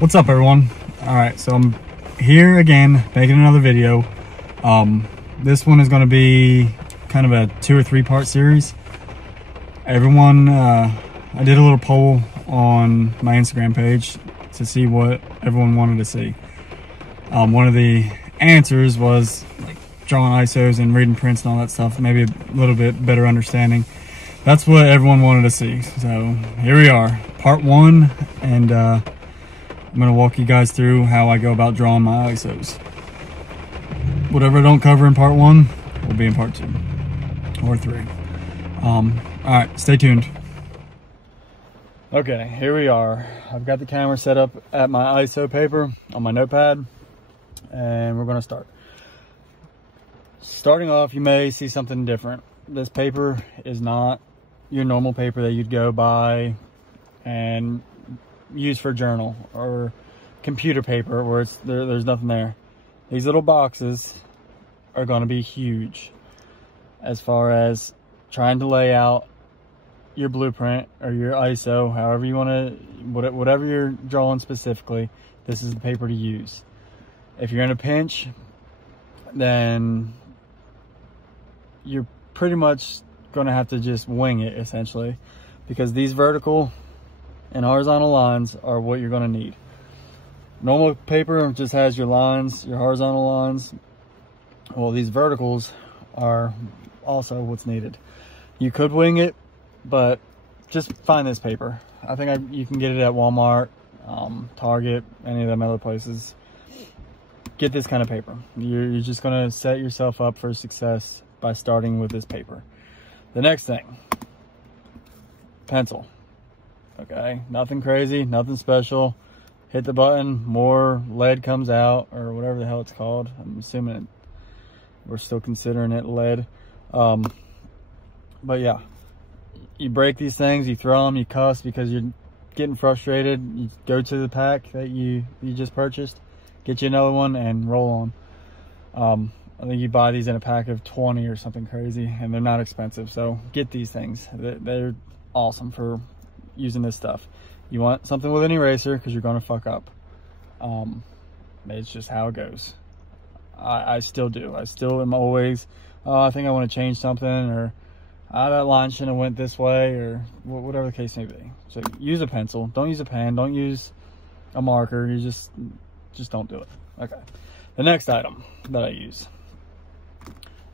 What's up, everyone? All right, so I'm here again making another video. This one is going to be kind of a 2 or 3 part series. Everyone, I did a little poll on my Instagram page to see what everyone wanted to see. One of the answers was like drawing ISOs and reading prints and all that stuff, maybe a little bit better understanding. That's what everyone wanted to see. So here we are, part 1, and I'm going to walk you guys through how I go about drawing my ISOs. Whatever I don't cover in part 1 will be in part 2 or 3. Alright, stay tuned. Okay, here we are. I've got the camera set up at my ISO paper on my notepad, and we're going to start. Starting off, you may see something different. This paper is not your normal paper that you'd go buy and use for journal or computer paper where there's nothing there. These little boxes are going to be huge as far as trying to lay out your blueprint or your ISO, however you want to, whatever you're drawing specifically. This is the paper to use. If you're in a pinch, then you're pretty much going to have to just wing it, essentially, because these vertical and horizontal lines are what you're going to need. Normal paper just has your lines, your horizontal lines. Well, these verticals are also what's needed. You could wing it, but just find this paper. I think you can get it at Walmart, Target, any of them other places. Get this kind of paper. You're just going to set yourself up for success by starting with this paper. The next thing, pencil. Okay, nothing crazy, nothing special. Hit the button, more lead comes out, or whatever the hell it's called. I'm assuming we're still considering it lead. But yeah, you break these things, you throw them, you cuss because you're getting frustrated. You go to the pack that you just purchased, get you another one, and roll on. I think you buy these in a pack of 20 or something crazy, and they're not expensive. So get these things. They're awesome for using this stuff. You want something with an eraser because you're going to fuck up. It's just how it goes. I still do. I still am always, I think I want to change something, or that line shouldn't have went this way, or whatever the case may be. So use a pencil. Don't use a pen. Don't use a marker. You just don't do it. Okay. The next item that I use.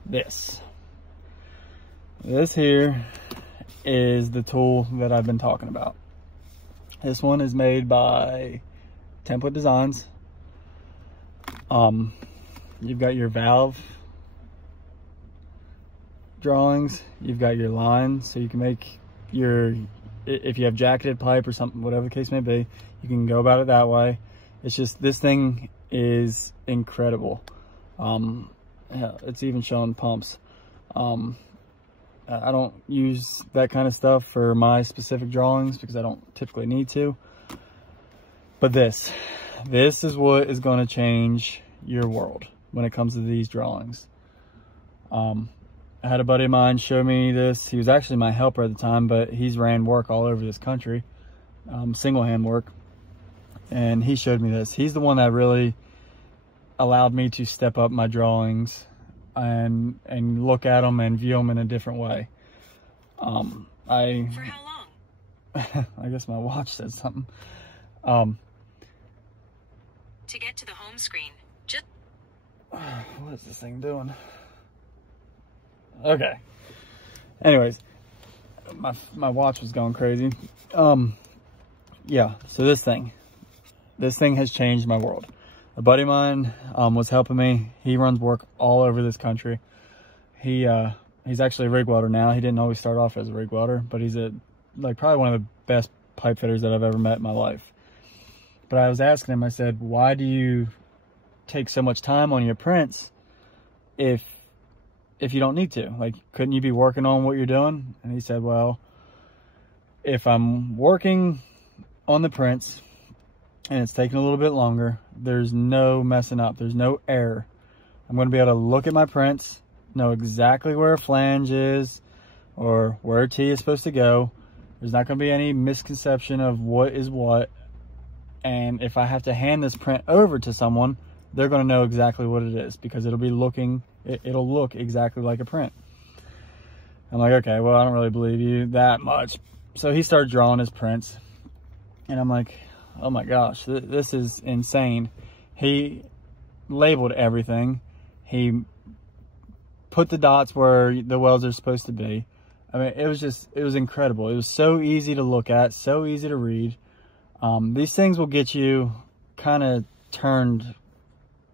This here is the tool that I've been talking about. This one is made by Template Designs. You've got your valve drawings, you've got your lines, so you can make if you have jacketed pipe or something, whatever the case may be, you can go about it that way. It's just, this thing is incredible. Yeah, it's even showing pumps. I don't use that kind of stuff for my specific drawings because I don't typically need to. But this is what is going to change your world when it comes to these drawings. I had a buddy of mine show me this. He was actually my helper at the time, but he's ran work all over this country, single hand work. And he showed me this. He's the one that really allowed me to step up my drawings and look at them and view them in a different way. For how long? I guess my watch said something. To get to the home screen, just what is this thing doing? Okay. Anyways, my watch was going crazy. Yeah, so this thing has changed my world. A buddy of mine was helping me. He runs work all over this country. He's actually a rig welder now. He didn't always start off as a rig welder, but he's probably one of the best pipe fitters that I've ever met in my life. But I was asking him, I said, why do you take so much time on your prints if you don't need to? Like, couldn't you be working on what you're doing? And he said, well, if I'm working on the prints and it's taking a little bit longer, there's no messing up. There's no error. I'm going to be able to look at my prints, know exactly where a flange is or where a T is supposed to go. There's not going to be any misconception of what is what. And if I have to hand this print over to someone, they're going to know exactly what it is, because it'll look exactly like a print. I'm like, okay, well, I don't really believe you that much. So he started drawing his prints, and I'm like, oh my gosh, this is insane. He labeled everything. He put the dots where the wells are supposed to be. I mean, it was incredible. It was so easy to look at, so easy to read. These things will get you kind of turned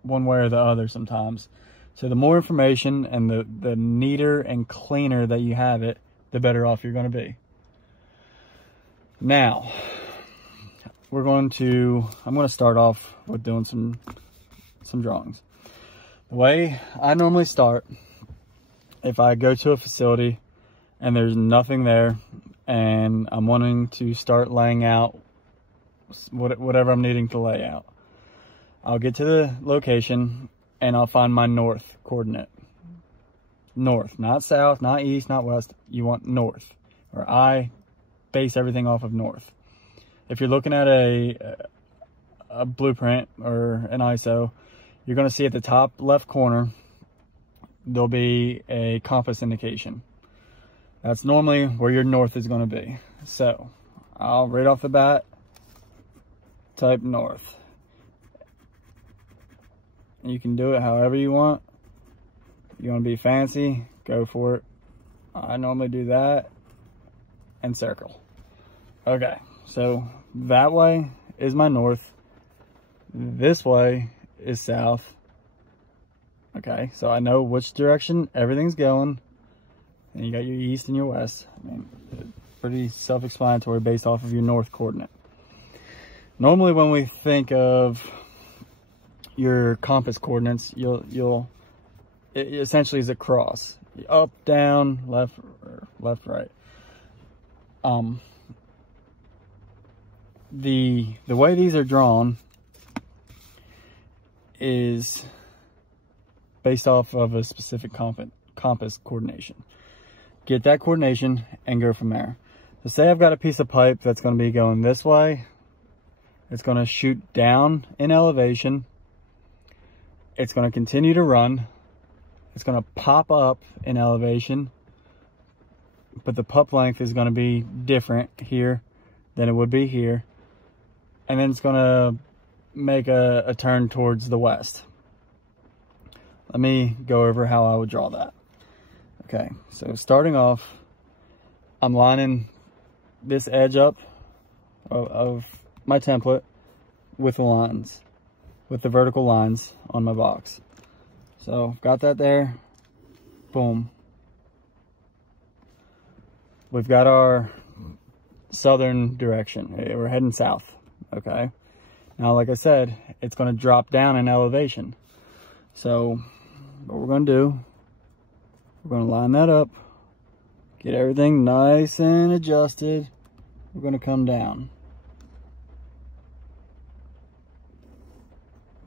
one way or the other sometimes. So the more information and the neater and cleaner that you have it, the better off you're going to be. Now, I'm going to start off with doing some drawings. The way I normally start, if I go to a facility and there's nothing there and I'm wanting to start laying out whatever I'm needing to lay out, I'll get to the location and I'll find my north coordinate. North, not south, not east, not west. You want north, or I base everything off of north. If you're looking at a blueprint or an ISO, you're going to see at the top left corner, there'll be a compass indication. That's normally where your north is going to be. So I'll right off the bat type north. You can do it however you want. You want to be fancy, go for it. I normally do that and circle. Okay, so that way is my north. This way is south. Okay, so I know which direction everything's going. And you got your east and your west. I mean, pretty self-explanatory based off of your north coordinate. Normally when we think of your compass coordinates, it essentially is a cross. Up, down, left, right. The way these are drawn is based off of a specific compass coordination. Get that coordination and go from there. So say I've got a piece of pipe that's going to be going this way. It's going to shoot down in elevation. It's going to continue to run. It's going to pop up in elevation, but the pup length is going to be different here than it would be here. And then it's going to make a turn towards the west. Let me go over how I would draw that. Okay, so starting off, I'm lining this edge up of my template with the lines, with the vertical lines on my box. So got that there, boom. We've got our southern direction. We're heading south, okay? Now, like I said, it's gonna drop down in elevation. So what we're gonna do, we're gonna line that up, get everything nice and adjusted. We're gonna come down.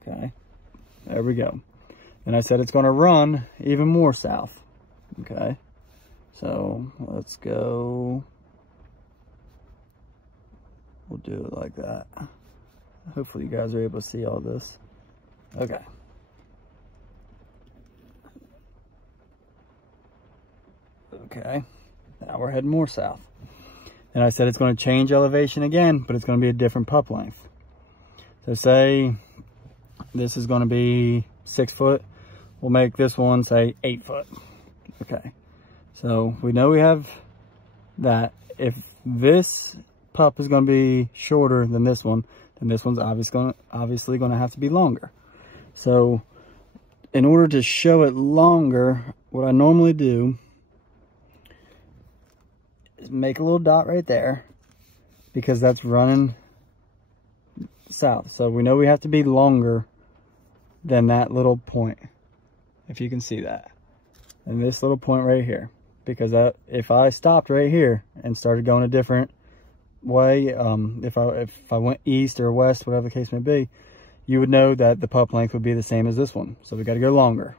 Okay, there we go. And I said it's gonna run even more south. Okay, so let's go. We'll do it like that. Hopefully you guys are able to see all this. Okay. Okay, now we're heading more south. And I said it's going to change elevation again, but it's going to be a different pup length. So say this is going to be 6 foot. We'll make this one say 8 foot. Okay, so we know we have that. If this pup is going to be shorter than this one, then this one's obviously going to have to be longer. So in order to show it longer, what I normally do is make a little dot right there, because that's running south. So we know we have to be longer than that little point, if you can see that. And this little point right here, because if I stopped right here and started going a different way, if I went east or west, whatever the case may be, you would know that the pup length would be the same as this one. So we got to go longer.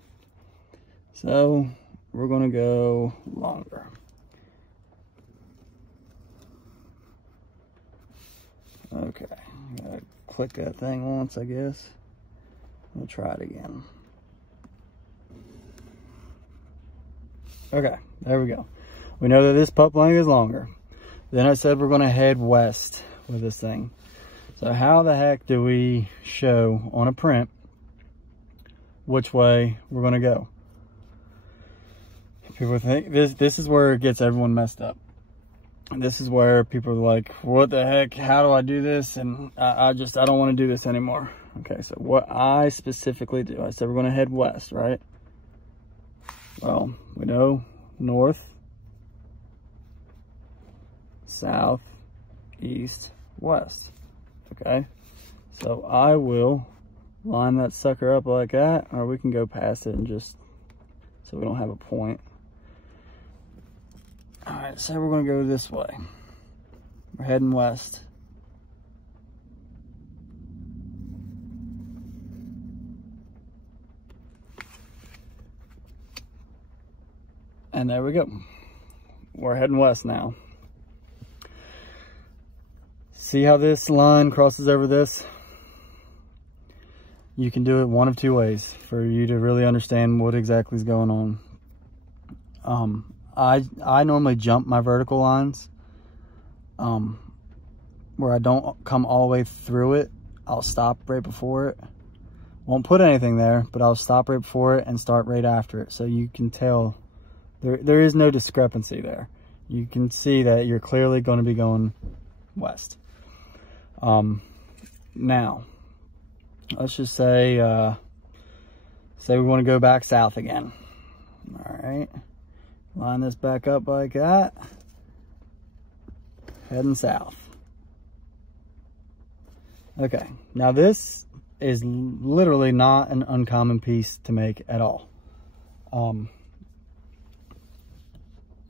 So we're going to go longer. Okay, click that thing once, I guess. We'll try it again. Okay, there we go. We know that this pup length is longer. Then I said we're gonna head west with this thing. So how the heck do we show on a print which way we're gonna go? People think this is where it gets everyone messed up. This is where people are like, what the heck, how do I do this? And I don't want to do this anymore. Okay, so what I specifically do, I said we're gonna head west, right? Well, we know north, south, east, west. Okay, so I will line that sucker up like that, or we can go past it and just, so we don't have a point. All right, so we're gonna go this way. We're heading west. And there we go. We're heading west now. See how this line crosses over this? You can do it one of two ways for you to really understand what exactly is going on. I normally jump my vertical lines where I don't come all the way through it. I'll stop right before it. Won't put anything there, but I'll stop right before it and start right after it. So you can tell there is no discrepancy there. You can see that you're clearly going to be going west. Now, let's just say we want to go back south again. All right. Line this back up like that. Heading south. Okay, now this is literally not an uncommon piece to make at all.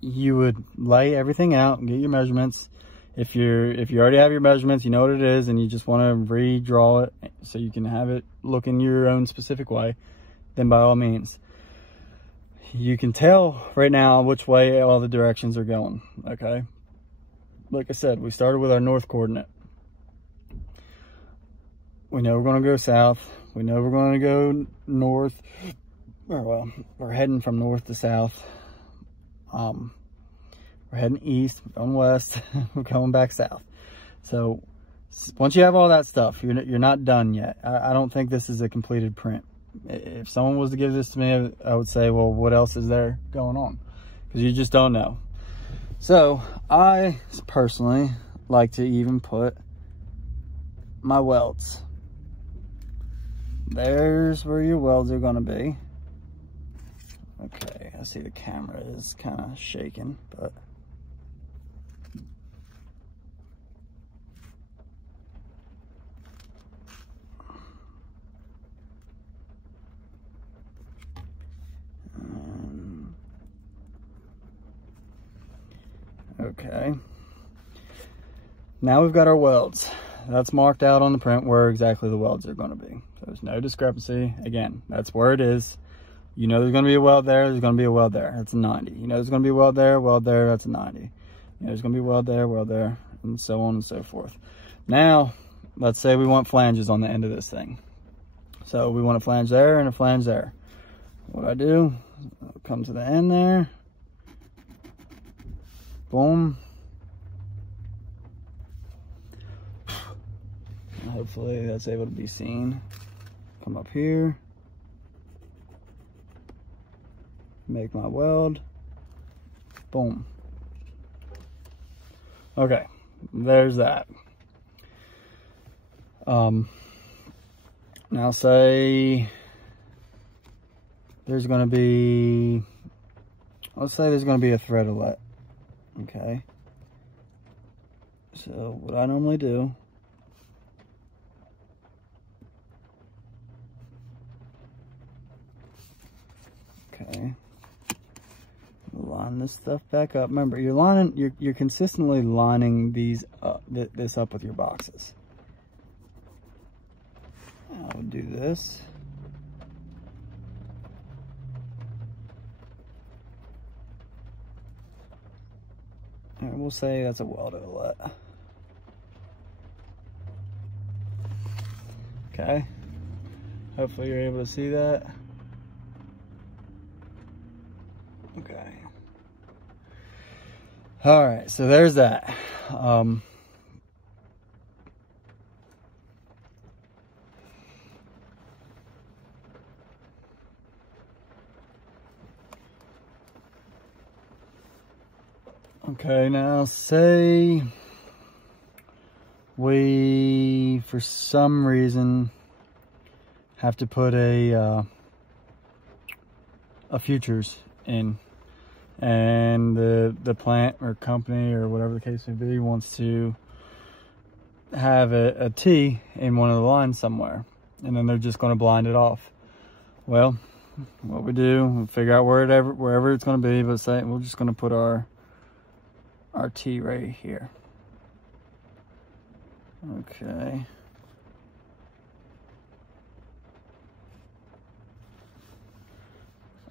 You would lay everything out and get your measurements. If you already have your measurements, you know what it is, and you just want to redraw it so you can have it look in your own specific way, then by all means. You can tell right now which way all the directions are going, okay? Like I said, we started with our north coordinate. We know we're going to go south. We know we're going to go north. Or, well, we're heading from north to south. We're heading east, we're going west, we're going back south. So once you have all that stuff, you're not done yet. I don't think this is a completed print. If someone was to give this to me, I would say, well, what else is there going on? Because you just don't know. So I personally like to even put my welds. There's where your welds are going to be. Okay, I see the camera is kind of shaking, but okay. Now we've got our welds. That's marked out on the print where exactly the welds are going to be. So there's no discrepancy. Again, that's where it is. You know there's going to be a weld there, there's going to be a weld there. That's a 90. You know there's going to be a weld there, that's a 90. You know there's going to be a weld there, and so on and so forth. Now, let's say we want flanges on the end of this thing. So we want a flange there and a flange there. What I do, I'll come to the end there. Boom. Hopefully that's able to be seen. Come up here. Make my weld. Boom. Okay, there's that. Now say there's going to be, let's say there's going to be a thread outlet. Okay. So what I normally do, okay, line this stuff back up. Remember, you're consistently lining these up, this up with your boxes. I would do this. And we'll say that's a weld outlet. Okay, hopefully you're able to see that. Okay. All right, so there's that. Okay, now say we, for some reason, have to put a futures in, and the plant or company or whatever the case may be wants to have a T in one of the lines somewhere, and then they're just going to blind it off. Well, what we do, we figure out wherever it's going to be, but say we're just going to put our T right here. Okay.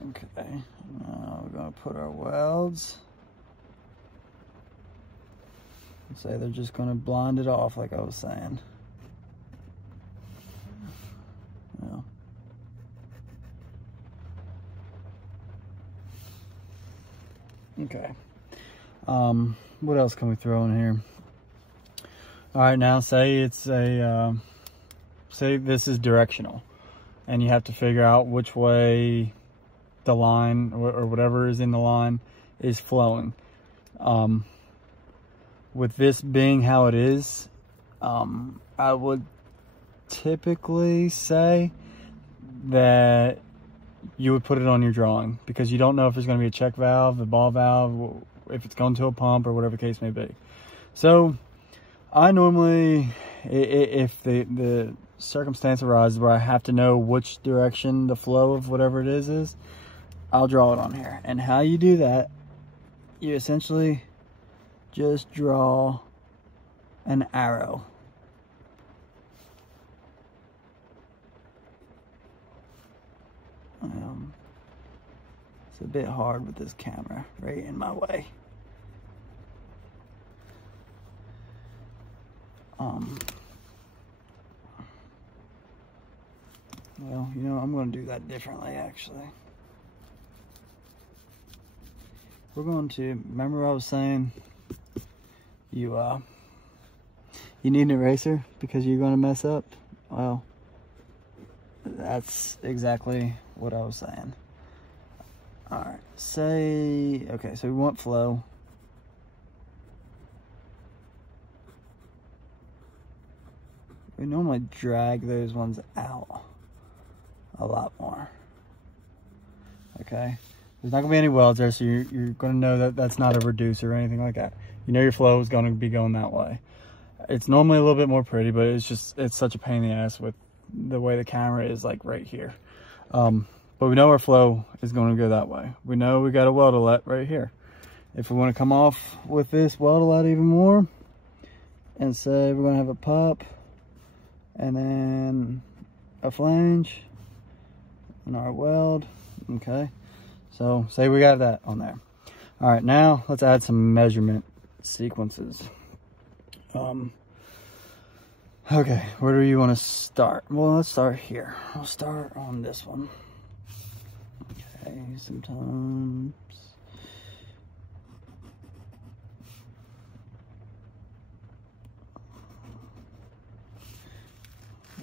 Okay, now we're going to put our welds. Say they're just going to blind it off like I was saying. Yeah. Okay. What else can we throw in here? All right, now say it's a, say this is directional, and you have to figure out which way the line or whatever is in the line is flowing. With this being how it is, I would typically say that you would put it on your drawing, because you don't know if there's going to be a check valve, a ball valve, if it's going to a pump or whatever the case may be. So I normally, if the circumstance arises where I have to know which direction the flow of whatever it is, I'll draw it on here. And how you do that, you essentially just draw an arrow. It's a bit hard with this camera right in my way. Well, you know, I'm going to do that differently, actually. We're going to, remember what I was saying, you need an eraser because you're going to mess up? Well, that's exactly what I was saying. All right, say, okay, so we want flow. We normally drag those ones out a lot more. Okay, there's not gonna be any welds there, so you're gonna know that that's not a reducer or anything like that. You know your flow is gonna be going that way. It's normally a little bit more pretty, but it's such a pain in the ass with the way the camera is, like right here. But we know our flow is going to go that way. We know we got a weld-a-let right here. If we want to come off with this weld-a-let even more and say we're going to have a pop and then a flange and our weld, okay? So say we got that on there. All right, now let's add some measurement sequences. Okay, where do you want to start? Well, let's start here. I'll start on this one. Okay, sometimes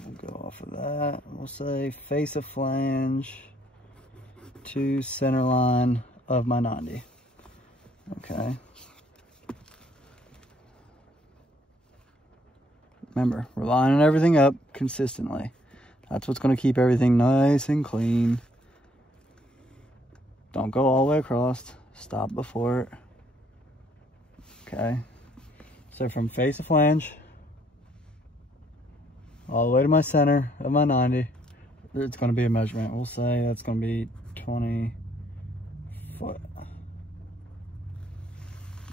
we'll go off of that. We'll say face of flange to center line of my 90. Okay. Remember, we're lining everything up consistently. That's what's going to keep everything nice and clean. Don't go all the way across. Stop before it. Okay. So from face of flange all the way to my center of my 90, it's going to be a measurement. We'll say that's going to be 20 foot.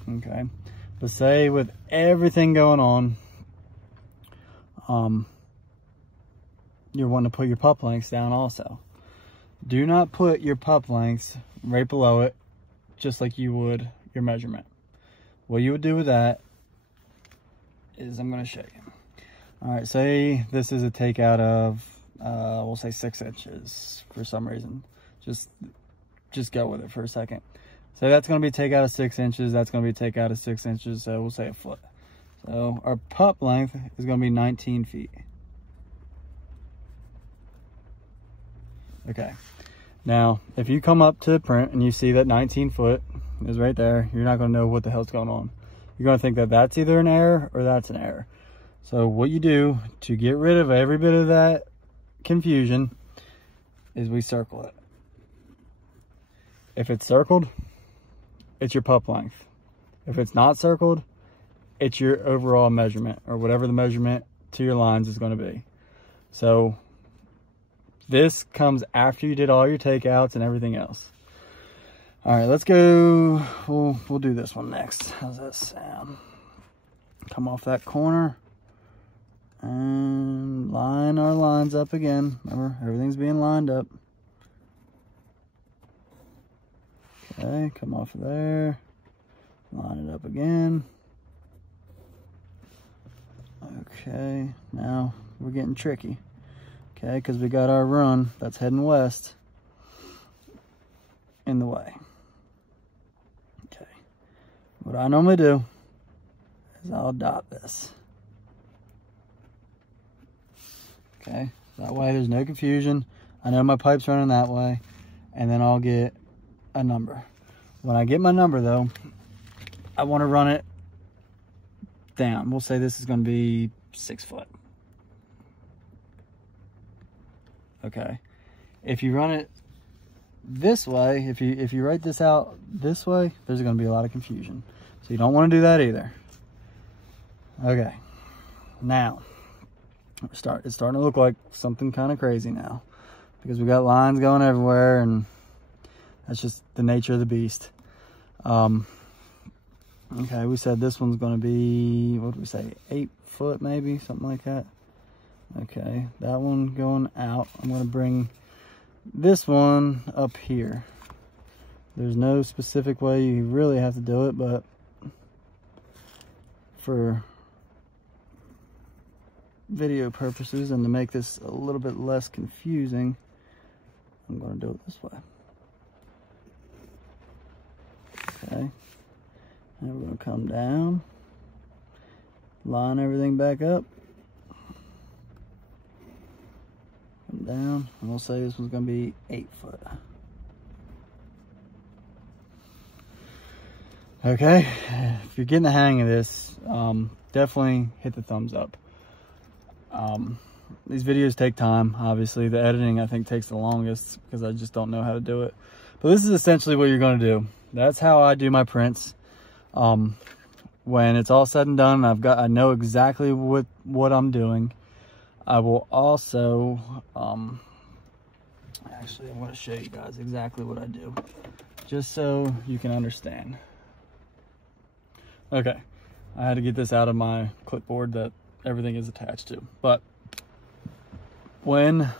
Okay. But say with everything going on, you're wanting to put your pup lengths down also. Do not put your pup lengths right below it, just like you would your measurement. What you would do with that is, I'm going to show you. All right, say this is a takeout of, we'll say 6 inches for some reason. Just go with it for a second. So that's going to be takeout of 6 inches. That's going to be takeout of 6 inches. So we'll say a foot. So our pup length is going to be 19 feet. Okay. Now, if you come up to the print and you see that 19 foot is right there, you're not going to know what the hell's going on. You're going to think that that's either an error or that's an error. So what you do to get rid of every bit of that confusion is we circle it. If it's circled, it's your pup length. If it's not circled, it's your overall measurement, or whatever the measurement to your lines is going to be. So this comes after you did all your takeouts and everything else. All right, let's go. We'll do this one next. How's that sound? Come off that corner and line our lines up again. Remember, everything's being lined up. Okay, come off of there, line it up again. Okay, now we're getting tricky. Okay, because we got our run that's heading west in the way. Okay, what I normally do is I'll dot this. Okay, that way there's no confusion. I know my pipe's running that way, and then I'll get a number. When I get my number though, I want to run it down. We'll say this is going to be 6 foot. Okay, if you run it this way, if you write this out this way, there's going to be a lot of confusion. So you don't want to do that either. Okay, now it's starting to look like something kind of crazy now, because we got lines going everywhere, and that's just the nature of the beast. Okay, we said this one's going to be, what did we say, 8 foot maybe, something like that. Okay, that one going out. I'm going to bring this one up here. There's no specific way you really have to do it, but for video purposes and to make this a little bit less confusing, I'm going to do it this way. Okay, and we're going to come down, line everything back up, come down, and we'll say this one's going to be 8 foot. Okay, if you're getting the hang of this, definitely hit the thumbs up. These videos take time. Obviously, the editing I think takes the longest because I just don't know how to do it. But this is essentially what you're going to do. That's how I do my prints. When it's all said and done, I know exactly what I'm doing. I will also, actually, I want to show you guys exactly what I do, just so you can understand. Okay, I had to get this out of my clipboard that everything is attached to. But when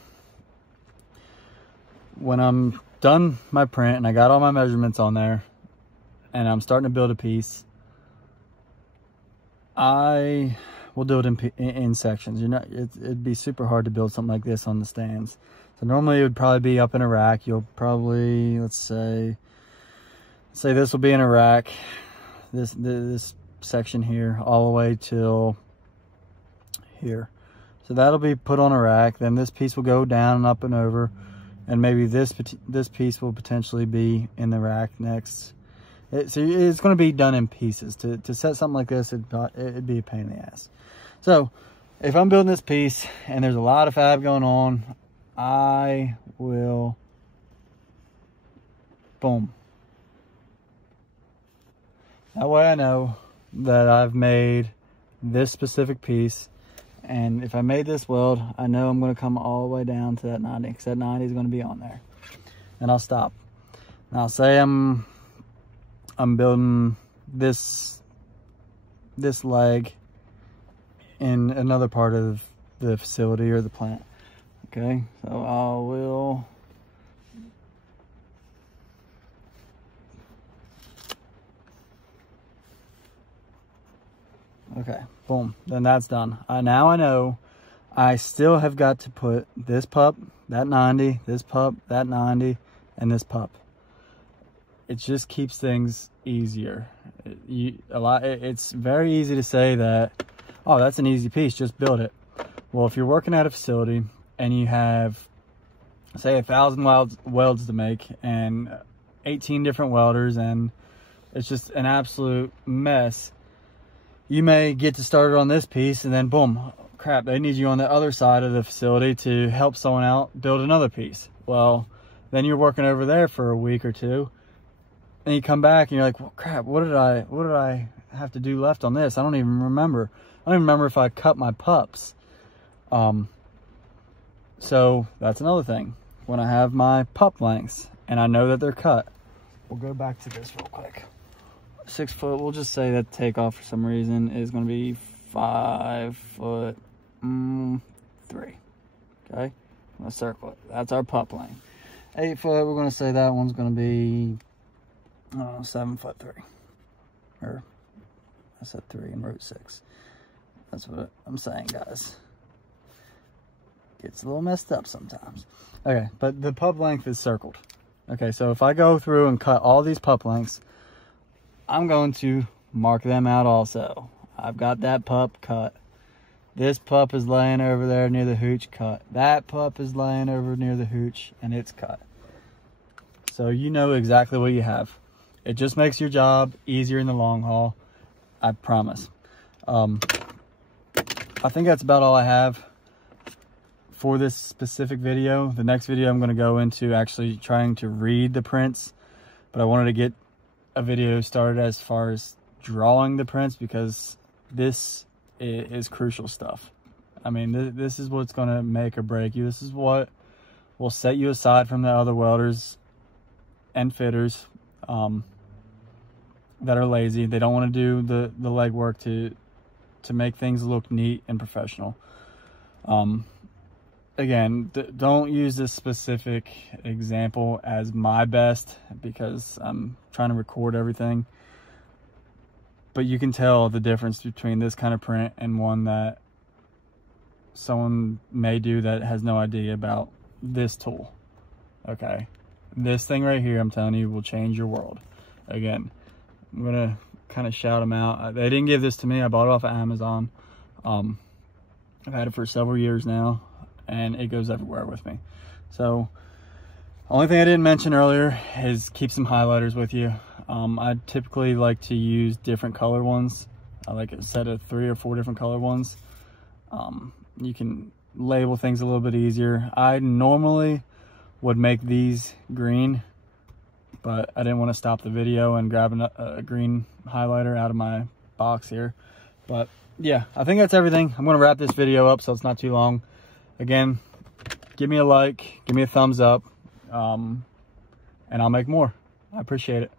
I'm done my print and I got all my measurements on there and I'm starting to build a piece, I will do it in sections. It'd be super hard to build something like this on the stands. So normally it would probably be up in a rack. You'll probably, let's say this will be in a rack, this section here all the way till here. So that'll be put on a rack. Then this piece will go down and up and over, and maybe this piece will potentially be in the rack next. So it's going to be done in pieces. To set something like this, it'd be a pain in the ass. So if I'm building this piece and there's a lot of fab going on, I will, boom. That way I know that I've made this specific piece. And if I made this weld, I know I'm going to come all the way down to that 90, because that 90 is going to be on there. And I'll stop. Now say I'm building this leg in another part of the facility or the plant. Okay, so I will Okay, boom, then that's done. Now I know I still have got to put this pup, that 90, this pup, that 90, and this pup. It just keeps things easier. It's very easy to say that, oh, that's an easy piece, just build it. Well, if you're working at a facility and you have, say, 1,000 welds to make and 18 different welders, and it's just an absolute mess, you may get to start on this piece and then boom, crap, they need you on the other side of the facility to help someone out build another piece. Well, then you're working over there for a week or two, and you come back and you're like, well, crap, what did I have to do left on this? I don't even remember. I don't even remember if I cut my pups. So that's another thing. When I have my pup lengths and I know that they're cut, we'll go back to this real quick. 6 foot, we'll just say that takeoff for some reason is going to be 5'3". Okay, I'm gonna circle it. That's our pup length. 8 foot, we're going to say that one's going to be 7'3". Or I said 3 and wrote 6. That's what I'm saying, guys. Gets a little messed up sometimes. Okay, but the pup length is circled. Okay, so if I go through and cut all these pup lengths, I'm going to mark them out also. I've got that pup cut. This pup is laying over there near the hooch, cut. That pup is laying over near the hooch, and it's cut. So you know exactly what you have. It just makes your job easier in the long haul, I promise. I think that's about all I have for this specific video. The next video I'm going to go into actually trying to read the prints, but I wanted to get a video started as far as drawing the prints, because this is crucial stuff. I mean, this is what's going to make or break you. This is what will set you aside from the other welders and fitters that are lazy. They don't want to do the legwork to make things look neat and professional. Again, don't use this specific example as my best, because I'm trying to record everything. But you can tell the difference between this kind of print and one that someone may do that has no idea about this tool. Okay, this thing right here, I'm telling you, will change your world. Again, I'm gonna kind of shout them out. They didn't give this to me. I bought it off of Amazon. I've had it for several years now, and it goes everywhere with me. So only thing I didn't mention earlier is keep some highlighters with you. I typically like to use different color ones. I like a set of 3 or 4 different color ones. You can label things a little bit easier. I normally would make these green, but I didn't want to stop the video and grab a green highlighter out of my box here. But yeah, I think that's everything. I'm going to wrap this video up so it's not too long. Again, give me a like, give me a thumbs up, and I'll make more. I appreciate it.